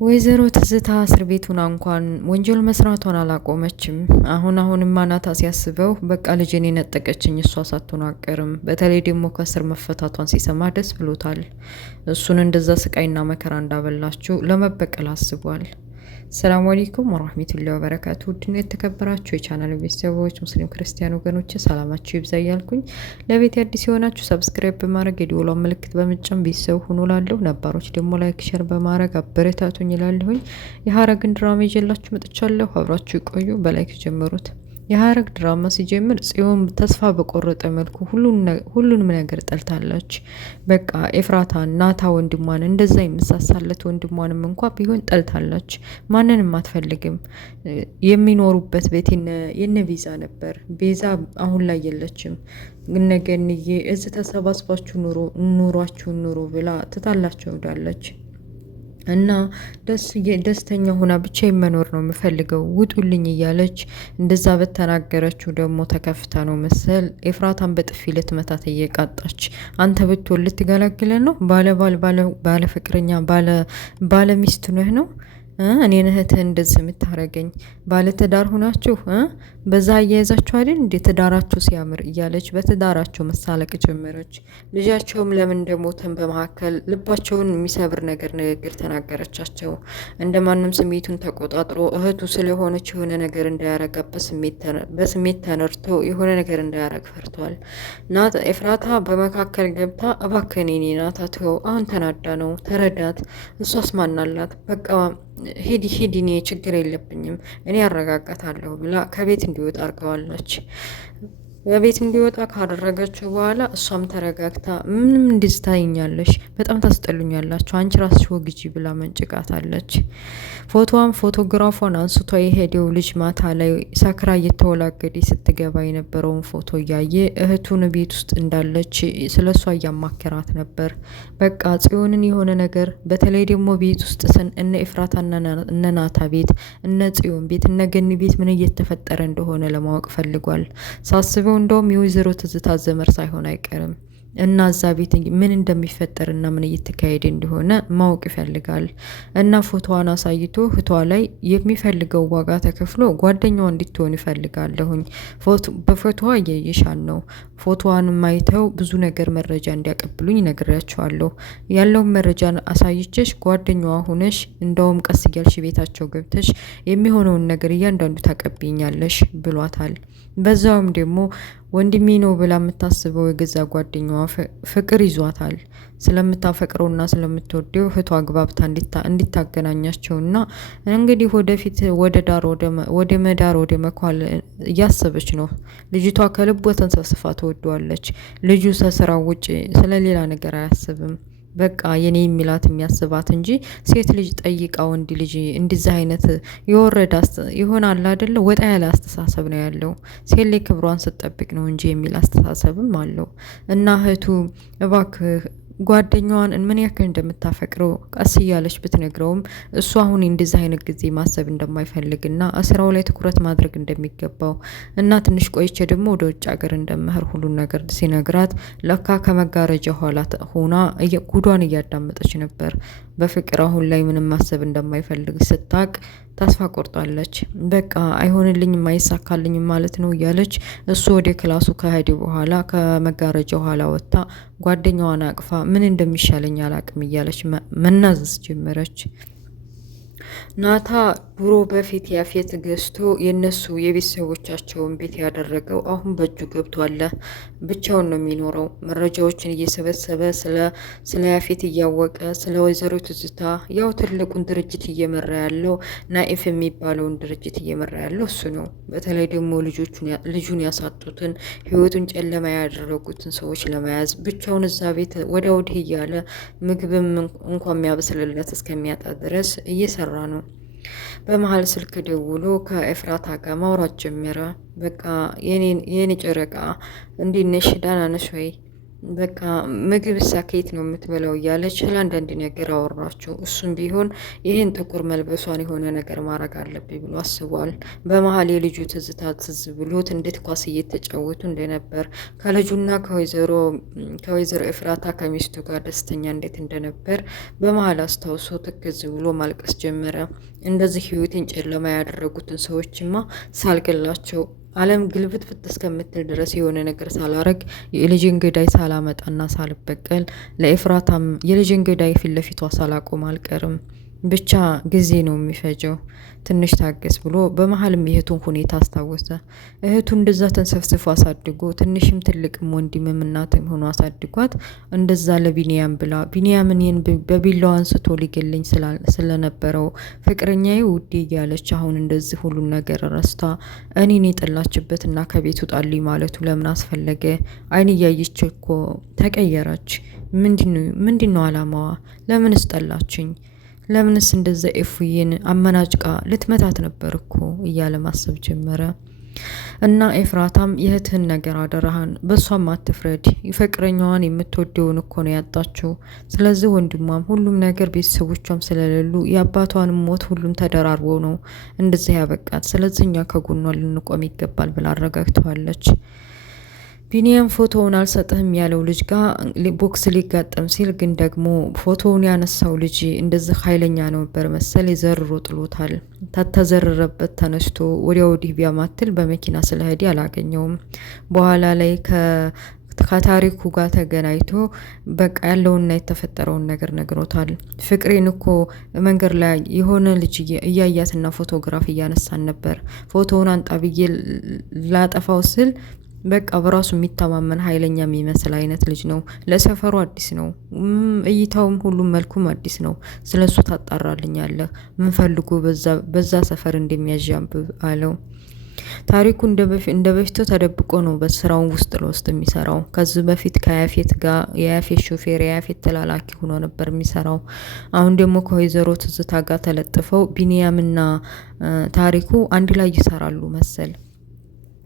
ወይዘሮ ትዝታ እስር ቤቱን እንኳን ወንጀል መስራቷን አላቆመችም። አሁንማ ናታ ሲያስበው በቃ ልጄን የነጠቀችኝ እሷ ሳትሆን አቀርም። በተለይ ደግሞ ከእስር መፈታቷን ሲሰማ ደስ ብሎታል። እሱን እንደዛ ስቃይና መከራ እንዳበላችው ለመበቀል አስቧል። ሰላም አለይኩም ወራህመቱላሂ ወበረካቱ። ውድና የተከበራችሁ የቻናል ቤተሰቦች ሙስሊም ክርስቲያን ወገኖች ሰላማችሁ ይብዛ እያልኩኝ ለቤት አዲስ የሆናችሁ ሰብስክራይብ በማድረግ የደወሏን ምልክት በመጫን ቤተሰብ ሁኑ እላለሁ። ነባሮች ደግሞ ላይክ ሼር በማድረግ አበረታቱኝ እላለሁኝ። የሀረግን ድራማ ይዤላችሁ መጥቻለሁ። አብራችሁ ይቆዩ። በላይክ ጀምሩት። የሀረግ ድራማ ሲጀምር ጽዮን ተስፋ በቆረጠ መልኩ ሁሉንም ነገር ጠልታለች። በቃ ኤፍራታ ናታ ወንድሟን እንደዛ የምሳሳለት ወንድሟንም እንኳ ቢሆን ጠልታለች። ማንንም አትፈልግም። የሚኖሩበት ቤት የነ ቤዛ ነበር። ቤዛ አሁን ላይ የለችም። እነገንዬ እዚህ ተሰባስባችሁ ኑሯችሁን ኑሮ ብላ ትታላቸው ሄዳለች። እና ደስተኛ ሆና ብቻዬን መኖር ነው የምፈልገው ውጡልኝ እያለች እንደዛ በተናገረችው ደግሞ ተከፍታ ነው መሰል ኤፍራታን በጥፊ ልትመታት እየቃጣች፣ አንተ ብትወል ልትገላግለን ነው? ባለ ፍቅረኛ ባለ ሚስት ነህ ነው እኔን እህትህ እንደዚህ የምታረገኝ? ባለትዳር ሆናችሁ በዛ አያይዛችሁ አይደል እንዴ ትዳራችሁ ሲያምር እያለች በትዳራቸው መሳለቅ ጀመረች። ልጃቸውም ለምን እንደሞተን በመካከል ልባቸውን የሚሰብር ንግግር ተናገረቻቸው። እንደማንም ስሜቱን ተቆጣጥሮ እህቱ ስለሆነች የሆነ ነገር እንዳያረጋ በስሜት ተነርቶ የሆነ ነገር እንዳያረግ ፈርቷል። ኤፍራታ በመካከል ገብታ እባክህ እኔ ናታ ተው፣ አሁን ተናዳ ነው ተረዳት፣ እሷስ ማናላት በቃ ሂዲ እኔ ችግር የለብኝም እኔ ያረጋጋታለሁ ብላ ከቤት እንዲወጣ አድርገዋለች። በቤት እንዲወጣ ካደረገችው በኋላ እሷም ተረጋግታ ምንም እንድታይኛለሽ በጣም ታስጠሉኛላችሁ አንቺ ራስሽ ወግጂ ብላ መንጭቃታለች። ፎቶግራፏን አንስቶ የሄደው ልጅ ማታ ላይ ሰክራ እየተወላገደ ስትገባ የነበረውን ፎቶ እያየ እህቱን ቤት ውስጥ እንዳለች ስለ እሷ እያማከራት ነበር። በቃ ጽዮንን የሆነ ነገር በተለይ ደግሞ ቤት ውስጥ እነ ኤፍራታ እነ ናታ ቤት እነ ጽዮን ቤት እነ ገኒ ቤት ምን እየተፈጠረ እንደሆነ ለማወቅ ፈልጓል። ሳስበው እንደውም የወይዘሮ ትዝታ ዘመር ሳይሆን አይቀርም እና እዛ ቤት ምን እንደሚፈጠር እና ምን እየተካሄደ እንደሆነ ማወቅ ይፈልጋል። እና ፎቶዋን አሳይቶ እህቷ ላይ የሚፈልገው ዋጋ ተከፍሎ ጓደኛዋ እንድትሆን ይፈልጋለሁኝ። በፎቶዋ እያየሻል ነው። ፎቶዋን ማይተው ብዙ ነገር መረጃ እንዲያቀብሉኝ ነግሬያቸዋለሁ። ያለውን መረጃ አሳይቼሽ ጓደኛዋ ሆነሽ እንደውም ቀስ እያልሽ ቤታቸው ገብተሽ የሚሆነውን ነገር እያንዳንዱ ታቀብኛለሽ ብሏታል። በዛውም ደግሞ ወንድሜ ነው ብላ የምታስበው የገዛ ጓደኛዋ ፍቅር ይዟታል። ስለምታፈቅረውና ስለምትወደው እህቷ አግባብታ እንዲታገናኛቸውና እንግዲህ ወደፊት ወደ መዳር ወደ መኳል እያሰበች ነው። ልጅቷ ከልቧ ተንሰፍስፋ ትወደዋለች። ልጁ ከስራው ውጭ ስለሌላ ነገር አያስብም። በቃ የኔ የሚላት የሚያስባት እንጂ ሴት ልጅ ጠይቃ ወንድ ልጅ እንደዚህ አይነት የወረደ ይሆናል አይደለ? ወጣ ያለ አስተሳሰብ ነው ያለው። ሴት ልጅ ክብሯን ስትጠብቅ ነው እንጂ የሚል አስተሳሰብም አለው። እና እህቱ እባክህ ጓደኛዋን ምን ያክል እንደምታፈቅረው ቀስ እያለች ብትነግረውም እሱ አሁን እንደዚህ አይነት ጊዜ ማሰብ እንደማይፈልግና ስራው ላይ ትኩረት ማድረግ እንደሚገባው እና ትንሽ ቆይቼ ደግሞ ወደ ውጭ ሀገር እንደመህር ሁሉን ነገር ሲነግራት ለካ ከመጋረጃ ኋላ ሆና ጉዷን እያዳመጠች ነበር። በፍቅር አሁን ላይ ምንም ማሰብ እንደማይፈልግ ስታቅ ተስፋ ቆርጣለች። በቃ አይሆንልኝም አይሳካልኝም ማለት ነው እያለች እሱ ወደ ክላሱ ከሄደ በኋላ ከመጋረጃ ኋላ ወጥታ ጓደኛዋን አቅፋ ምን እንደሚሻለኝ አላቅም እያለች መናዘዝ ጀመረች። ናታ ድሮ በፊት ያፌት ገዝቶ የነሱ የቤተሰቦቻቸውን ቤት ያደረገው አሁን በእጁ ገብቷል። ብቻውን ነው የሚኖረው። መረጃዎችን እየሰበሰበ ስለ ያፌት እያወቀ ስለ ወይዘሮ ትዝታ ያው ትልቁን ድርጅት እየመራ ያለው ናኢፍ የሚባለውን ድርጅት እየመራ ያለው እሱ ነው። በተለይ ደግሞ ልጁን ያሳጡትን ህይወቱን ጨለማ ያደረጉትን ሰዎች ለመያዝ ብቻውን እዛ ቤት ወዲያ ወዲህ እያለ ምግብም እንኳን የሚያበስልለት እስከሚያጣ ድረስ እየሰራ ነው። በመሀል ስልክ ደውሎ ከኤፍራታ ጋር ማውራት ጀመረ። በቃ የኔ ጨረቃ እንዴት ነሽ? ደህና ነሽ ወይ? በቃ ምግብ ከየት ነው የምትበላው እያለች ለአንዳንድ ነገር አወራችው። እሱም ቢሆን ይህን ጥቁር መልበሷን የሆነ ነገር ማድረግ አለብኝ ብሎ አስቧል። በመሀል የልጁ ትዝታ ትዝ ብሎት እንዴት ኳስ እየተጫወቱ እንደነበር ከልጁና ከወይዘሮ ኤፍራታ ከሚስቱ ጋር ደስተኛ እንዴት እንደነበር በመሀል አስታውሶ ትክዝ ብሎ ማልቀስ ጀመረ። እንደዚህ ህይወቴን ጨለማ ያደረጉትን ሰዎችማ ሳልገላቸው ዓለም ግልብጥብጥ እስከምትል ድረስ የሆነ ነገር ሳላረግ የልጅን ገዳይ ሳላመጣና ሳልበቀል ለኤፍራታም የልጅን ገዳይ ፊት ለፊቷ ሳላቆም አልቀርም። ብቻ ጊዜ ነው የሚፈጀው፣ ትንሽ ታገስ ብሎ በመሀልም የእህቱን ሁኔታ አስታወሰ። እህቱ እንደዛ ተንሰፍስፎ አሳድጎ ትንሽም ትልቅም ወንድምም እናትም ሆኖ አሳድጓት እንደዛ ለቢንያም ብላ ቢንያምን ይህን በቢላዋ አንስቶ ሊገለኝ ስለነበረው ፍቅረኛዬ ውዴ እያለች አሁን እንደዚህ ሁሉን ነገር ረስታ እኔን የጠላችበት እና ከቤቱ ጣልኝ ማለቱ ለምን አስፈለገ? አይን እያየች እኮ ተቀየረች። ምንድን ነው አላማዋ? ለምንስ ጠላችኝ? ለምንስ እንደዛ ኤፉዬን አመናጭቃ ልትመታት ነበር እኮ እያለ ማሰብ ጀመረ። እና ኤፍራታም የእህትህን ነገር አደራህን በእሷም አትፍረድ፣ ፍቅረኛዋን የምትወደውን እኮ ነው ያጣችው። ስለዚህ ወንድሟም ሁሉም ነገር ቤተሰቦቿም ስለሌሉ የአባቷን ሞት ሁሉም ተደራርቦ ነው እንደዚህ ያበቃት። ስለዚህ እኛ ከጎኗ ልንቆም ይገባል ብላ አረጋግተዋለች። ቢኒያም ፎቶውን አልሰጥህም ያለው ልጅ ጋር ቦክስ ሊጋጠም ሲል ግን ደግሞ ፎቶውን ያነሳው ልጅ እንደዚህ ኃይለኛ ነበር መሰል የዘርሮ ጥሎታል። ታተዘረረበት ተነስቶ ወዲያ ወዲህ ቢያማትል በመኪና ስለሄደ አላገኘውም። በኋላ ላይ ከታሪኩ ጋር ተገናኝቶ በቃ ያለውና የተፈጠረውን ነገር ነግሮታል። ፍቅሬን እኮ መንገድ ላይ የሆነ ልጅ እያያትና ፎቶግራፍ እያነሳን ነበር። ፎቶውን አንጣ ብዬ ላጠፋው ስል በቃ በራሱ የሚተማመን ኃይለኛ የሚመስል አይነት ልጅ ነው። ለሰፈሩ አዲስ ነው። እይታውም ሁሉም መልኩም አዲስ ነው። ስለሱ ታጣራልኛለህ? ምን ፈልጎ በዛ ሰፈር እንደሚያዣብብ አለው። ታሪኩ እንደ በፊቱ ተደብቆ ነው በስራውን ውስጥ ለውስጥ የሚሰራው። ከዚህ በፊት ከያፌት ጋር የያፌት ሾፌር የያፌት ተላላኪ ሆኖ ነበር የሚሰራው። አሁን ደግሞ ከወይዘሮ ትዝታ ጋር ተለጥፈው ቢንያምና ታሪኩ አንድ ላይ ይሰራሉ መሰል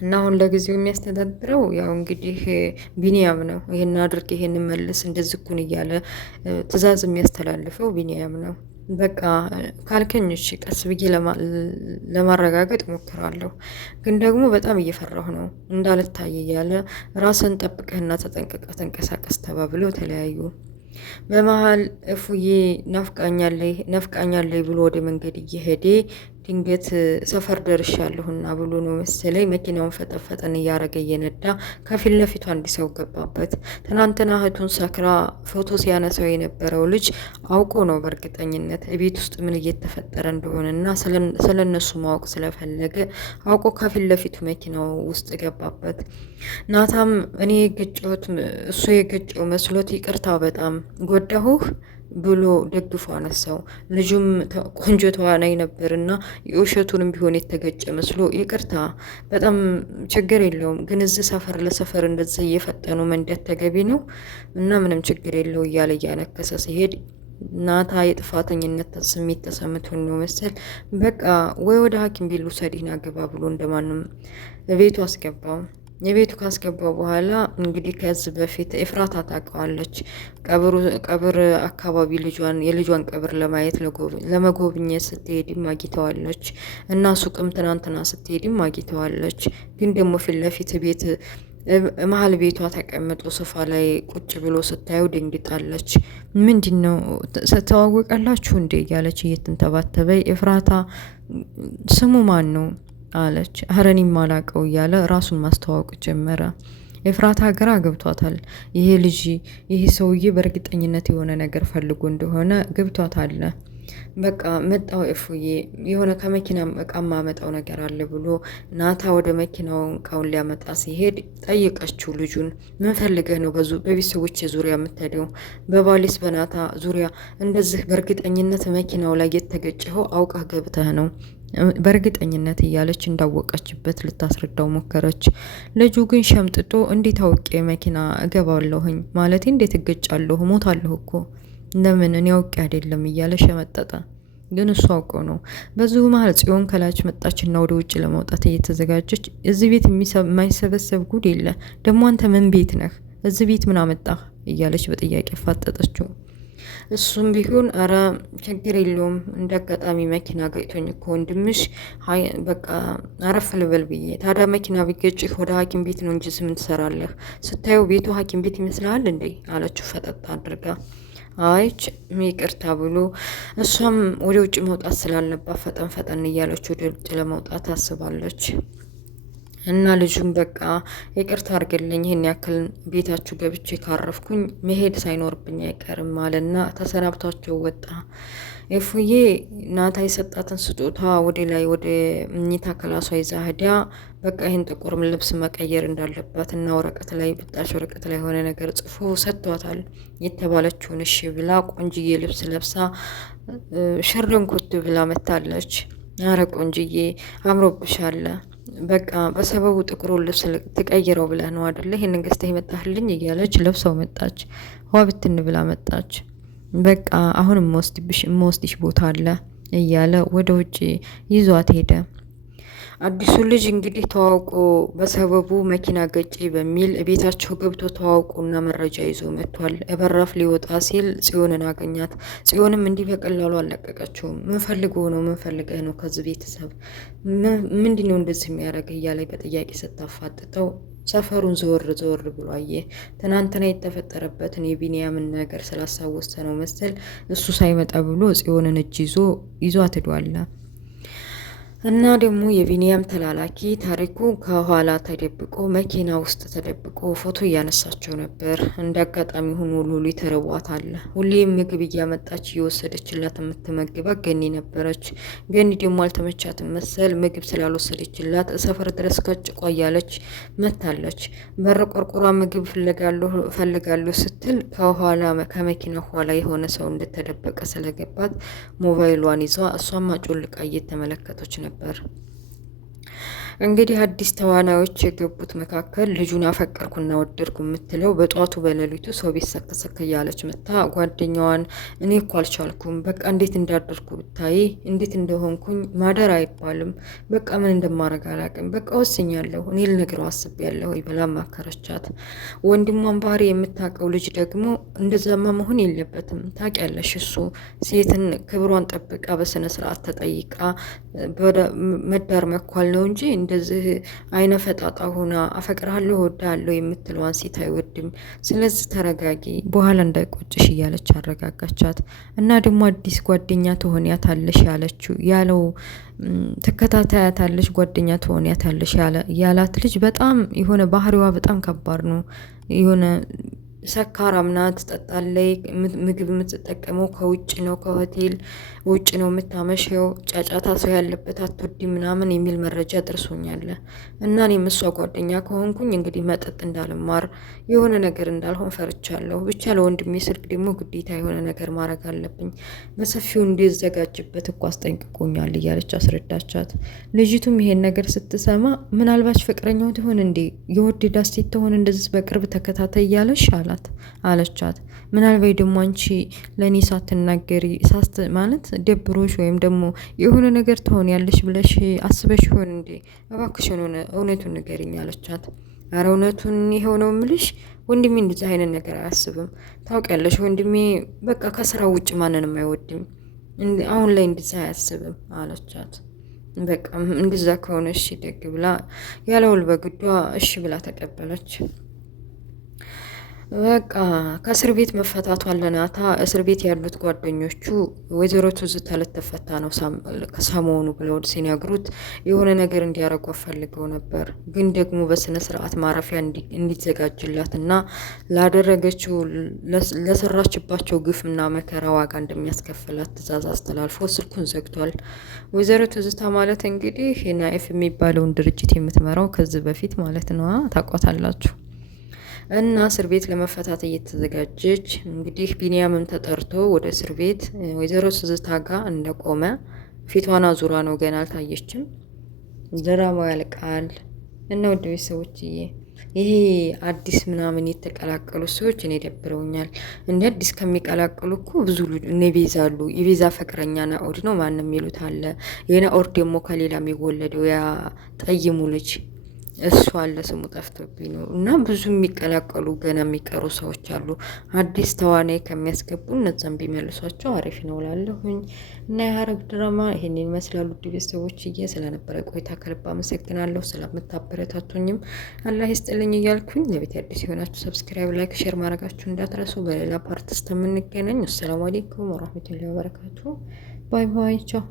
እና አሁን ለጊዜው የሚያስተዳድረው ያው እንግዲህ ቢንያም ነው። ይሄን አድርግ፣ ይሄን መልስ፣ እንደዚህ ኩን እያለ ትዕዛዝ የሚያስተላልፈው ቢንያም ነው። በቃ ካልከኝ እሺ ቀስ ብዬ ለማረጋገጥ ሞክራለሁ፣ ግን ደግሞ በጣም እየፈራሁ ነው እንዳልታይ እያለ ራስን ጠብቀህና ተጠንቅቀህ ተንቀሳቀስ ተባብለው ተለያዩ። በመሀል እፉዬ ናፍቃኛለይ ብሎ ወደ መንገድ እየሄደ ድንገት ሰፈር ደርሻለሁና ብሎ ነው መሰለኝ መኪናውን ፈጠን እያረገ እየነዳ ከፊት ለፊቱ አንድ ሰው ገባበት። ትናንትና እህቱን ሰክራ ፎቶ ሲያነሳው የነበረው ልጅ አውቆ ነው በእርግጠኝነት ቤት ውስጥ ምን እየተፈጠረ እንደሆነና ስለነሱ ማወቅ ስለፈለገ አውቆ ከፊት ለፊቱ መኪናው ውስጥ ገባበት። ናታም እኔ የገጨሁት እሱ የገጨው መስሎት ይቅርታ በጣም ጎዳሁህ ብሎ ደግፎ አነሳው። ልጁም ቆንጆ ተዋናይ ነበርና የውሸቱንም ቢሆን የተገጨ መስሎ ይቅርታ በጣም ችግር የለውም፣ ግን እዚህ ሰፈር ለሰፈር እንደዚህ እየፈጠኑ መንደት ተገቢ ነው እና ምንም ችግር የለው እያለ እያነከሰ ሲሄድ ናታ የጥፋተኝነት ስሜት ተሰምቶን ነው መሰል በቃ ወይ ወደ ሐኪም ቤት ልውሰድህ ና ግባ ብሎ እንደማንም ቤቱ አስገባው። የቤቱ ካስገባው በኋላ እንግዲህ ከዚህ በፊት ኤፍራታ ታውቀዋለች። ቀብር አካባቢ የልጇን ቀብር ለማየት ለመጎብኘት ስትሄድም አግኝተዋለች እና ሱቅም ትናንትና ስትሄድም አግኝተዋለች። ግን ደግሞ ፊት ለፊት ቤት መሀል ቤቷ ተቀምጦ ሶፋ ላይ ቁጭ ብሎ ስታየው ደንግጣለች። ምንድን ነው ተዋወቃላችሁ እንዴ እያለች እየተንተባተበ ኤፍራታ ስሙ ማን ነው አለች። ኧረ እኔም አላውቀው እያለ ራሱን ማስተዋወቅ ጀመረ። ኤፍራታ ግራ ገብቷታል። ይሄ ሰውዬ በእርግጠኝነት የሆነ ነገር ፈልጎ እንደሆነ ገብቷታል። በቃ መጣው እፉዬ የሆነ ከመኪና እቃ ማመጣው ነገር አለ ብሎ ናታ ወደ መኪናው እቃውን ሊያመጣ ሲሄድ ጠየቀችው ልጁን። ምን ፈልገህ ነው በቤተሰቦች ዙሪያ የምትሄደው? በባሊስ በናታ ዙሪያ እንደዚህ በእርግጠኝነት መኪናው ላይ የተገጨኸው አውቀህ ገብተህ ነው በእርግጠኝነት እያለች እንዳወቀችበት ልታስረዳው ሞከረች። ልጁ ግን ሸምጥጦ እንዴት አውቄ መኪና እገባለሁኝ ማለቴ እንዴት እገጫለሁ? ሞታለሁ እኮ ለምን እኔ አውቄ አይደለም እያለ ሸመጠጠ። ግን እሱ አውቀው ነው። በዚሁ መሀል ጽዮን ከላች መጣችና ወደ ውጭ ለመውጣት እየተዘጋጀች እዚህ ቤት የማይሰበሰብ ጉድ የለ ደግሞ አንተ ምን ቤት ነህ? እዚህ ቤት ምን አመጣህ እያለች በጥያቄ ፋጠጠችው። እሱም ቢሆን አረ ችግር የለውም እንደ አጋጣሚ መኪና ገጭቶኝ እኮ ወንድምሽ በቃ አረፍ ልበል ብዬ። ታዲያ መኪና ቢገጭህ ወደ ሐኪም ቤት ነው እንጂ ምን ትሰራለህ? ስታየው ቤቱ ሐኪም ቤት ይመስልሃል እንዴ አለችው ፈጠጥ አድርጋ። አይች ይቅርታ ብሎ እሷም ወደ ውጭ መውጣት ስላለባት ፈጠን ፈጠን እያለች ወደ ውጭ ለመውጣት ታስባለች። እና ልጁም በቃ ይቅርታ አድርግልኝ ይህን ያክል ቤታችሁ ገብቼ ካረፍኩኝ መሄድ ሳይኖርብኝ አይቀርም አለና ተሰናብቷቸው ወጣ። ኤፉዬ ናታ የሰጣትን ስጦታ ወደ ላይ ወደ መኝታ ክላሷ ይዛ ሄዳ በቃ ይህን ጥቁር ልብስ መቀየር እንዳለባት እና ወረቀት ላይ ብጣሽ ወረቀት ላይ የሆነ ነገር ጽፎ ሰጥቷታል። የተባለችውን እሺ ብላ ቆንጅዬ ልብስ ለብሳ ሽርንኩት ብላ መታለች። አረ ቆንጅዬ አምሮብሻል፣ በቃ በሰበቡ ጥቁሩን ልብስ ትቀይረው ብለህ ነው አይደለ ይሄንን ገዝተህ መጣህልኝ እያለች ለብሰው መጣች። ዋ ብትን ብላ መጣች። በቃ አሁን የምወስድሽ ቦታ አለ እያለ ወደ ውጭ ይዟት ሄደ። አዲሱ ልጅ እንግዲህ ተዋውቆ በሰበቡ መኪና ገጭ በሚል ቤታቸው ገብቶ ተዋውቆና መረጃ ይዞ መጥቷል። በራፍ ሊወጣ ሲል ጽዮንን አገኛት። ጽዮንም እንዲህ በቀላሉ አለቀቀችውም። ምን ፈልገህ ነው ከዚህ ቤተሰብ ምንድን ነው እንደዚህ የሚያደርግህ እያለ በጥያቄ ስታፋጥጠው ሰፈሩን ዘወር ብሎ አየ። ትናንትና የተፈጠረበትን የቢንያምን ነገር ስላስታወሰ ነው መሰል እሱ ሳይመጣ ብሎ ጽዮንን እጅ ይዟት ሄዷል። እና ደግሞ የቢንያም ተላላኪ ታሪኩ ከኋላ ተደብቆ መኪና ውስጥ ተደብቆ ፎቶ እያነሳቸው ነበር። እንደ አጋጣሚ ሆኖ ሉሊ ተርቧታል። ሁሌም ምግብ እያመጣች እየወሰደችላት የምትመግባት ገኒ ነበረች። ገኒ ደግሞ አልተመቻትም መሰል ምግብ ስላልወሰደችላት ሰፈር ድረስ ከጭቋ እያለች መታለች። በር ቆርቆሯ ምግብ ፈልጋለሁ ስትል ከመኪና ኋላ የሆነ ሰው እንደተደበቀ ስለገባት ሞባይሏን ይዛ እሷም አጮልቃ እየተመለከተች ነበር። እንግዲህ አዲስ ተዋናዮች የገቡት መካከል ልጁን አፈቀርኩና ወደድኩ የምትለው በጧቱ በሌሊቱ ሰው ቤት ሰከሰክ እያለች መታ ጓደኛዋን እኔ እኮ አልቻልኩም፣ በቃ እንዴት እንዳደርኩ ብታይ፣ እንዴት እንደሆንኩኝ ማደር አይባልም፣ በቃ ምን እንደማረግ አላቅም፣ በቃ ወስኛለሁ፣ እኔ ልነግረው አስቤያለሁ ብላ ማከረቻት። ወንድሟን ባህሪ የምታውቀው ልጅ ደግሞ እንደዛማ መሆን የለበትም ታውቂያለሽ፣ እሱ ሴትን ክብሯን ጠብቃ በስነ ስርዓት ተጠይቃ መዳር መኳል ነው እንጂ እንደዚህ አይነ ፈጣጣ ሆና አፈቅርሃለሁ ወዳለሁ የምትለዋን ሴት አይወድም። ስለዚህ ተረጋጊ፣ በኋላ እንዳይቆጭሽ እያለች አረጋጋቻት። እና ደግሞ አዲስ ጓደኛ ትሆንያታለሽ ያለው ትከታታያታለሽ ጓደኛ ትሆንያታለሽ ያላት ልጅ በጣም የሆነ ባህሪዋ በጣም ከባድ ነው። የሆነ ሰካራም ናት፣ ትጠጣለች። ምግብ የምትጠቀመው ከውጭ ነው፣ ከሆቴል ውጭ ነው የምታመሸው። ጫጫታ ሰው ያለበት አትወድም ምናምን የሚል መረጃ ደርሶኛል። እና እኔም እሷ ጓደኛ ከሆንኩኝ እንግዲህ መጠጥ እንዳልማር የሆነ ነገር እንዳልሆን ፈርቻለሁ። ብቻ ለወንድሜ ስልክ ደግሞ ግዴታ የሆነ ነገር ማድረግ አለብኝ፣ በሰፊው እንዲዘጋጅበት እኮ አስጠንቅቆኛል እያለች አስረዳቻት። ልጅቱም ይሄን ነገር ስትሰማ ምናልባች ፍቅረኛው ትሆን እንዴ የወደዳ ሴት ትሆን እንደዚህ በቅርብ ተከታታይ እያለሽ አለቻት። ምናልባት ደግሞ አንቺ ለእኔ ሳትናገሪ ማለት ደብሮሽ ወይም ደግሞ የሆነ ነገር ትሆን ያለሽ ብለሽ አስበሽ ይሆን እንዴ? እባክሽን እውነቱን ንገሪኝ አለቻት። ኧረ እውነቱን ይኸው ነው የምልሽ፣ ወንድሜ እንደዚህ አይነት ነገር አያስብም። ታውቂያለሽ ወንድሜ በቃ ከስራ ውጭ ማንንም አይወድም፣ አሁን ላይ እንደዚህ አያስብም አለቻት። በቃ እንደዛ ከሆነ እሺ ደግ ብላ ያለውል በግዷ እሺ ብላ ተቀበለች። በቃ ከእስር ቤት መፈታቷን ለናታ እስር ቤት ያሉት ጓደኞቹ ወይዘሮ ትዝታ ልትፈታ ነው ሰሞኑ ብለው ሲነግሩት የሆነ ነገር እንዲያረጉ ፈልገው ነበር። ግን ደግሞ በስነ ስርዓት ማረፊያ እንዲዘጋጅላት እና ላደረገችው ለሰራችባቸው ግፍና መከራ ዋጋ እንደሚያስከፍላት ትዕዛዝ አስተላልፎ ስልኩን ዘግቷል። ወይዘሮ ትዝታ ማለት እንግዲህ ናይፍ የሚባለውን ድርጅት የምትመራው ከዚህ በፊት ማለት ነው፣ ታውቋታላችሁ። እና እስር ቤት ለመፈታት እየተዘጋጀች እንግዲህ ቢንያምም ተጠርቶ ወደ እስር ቤት ወይዘሮ ትዝታ ጋር እንደቆመ ፊቷን አዙራ ነው፣ ገና አልታየችም። ድራማው ያልቃል። እና ውድ ቤተሰቦችዬ ይሄ አዲስ ምናምን የተቀላቀሉ ሰዎች እኔ ደብረውኛል። እንደ አዲስ ከሚቀላቀሉ እኮ ብዙ እነ ቤዛ አሉ። የቤዛ ፍቅረኛ ናኦድ ነው ማንም ይሉት አለ። የናኦድ ደግሞ ከሌላ የሚወለደው ያ ጠይሙ ልጅ እሱ አለ ስሙ ጠፍቶብኝ ነው። እና ብዙ የሚቀላቀሉ ገና የሚቀሩ ሰዎች አሉ። አዲስ ተዋናይ ከሚያስገቡ እነዛን ቢመልሷቸው አሪፍ ነው ላለሁኝ። እና የሀረግ ድራማ ይሄን ይመስላሉ። ውድ ቤተሰቦችዬ ስለነበረ ቆይታ ከልብ አመሰግናለሁ። ስለምታበረታቱኝም አላህ ይስጥልኝ እያልኩኝ ለቤት አዲስ የሆናችሁ ሰብስክራይብ፣ ላይክ፣ ሼር ማድረጋችሁ እንዳትረሱ። በሌላ ፓርት እስከምንገናኝ አሰላሙ አሌይኩም ወራህመቱላሂ ወበረካቱ። ባይ ባይ ቻው።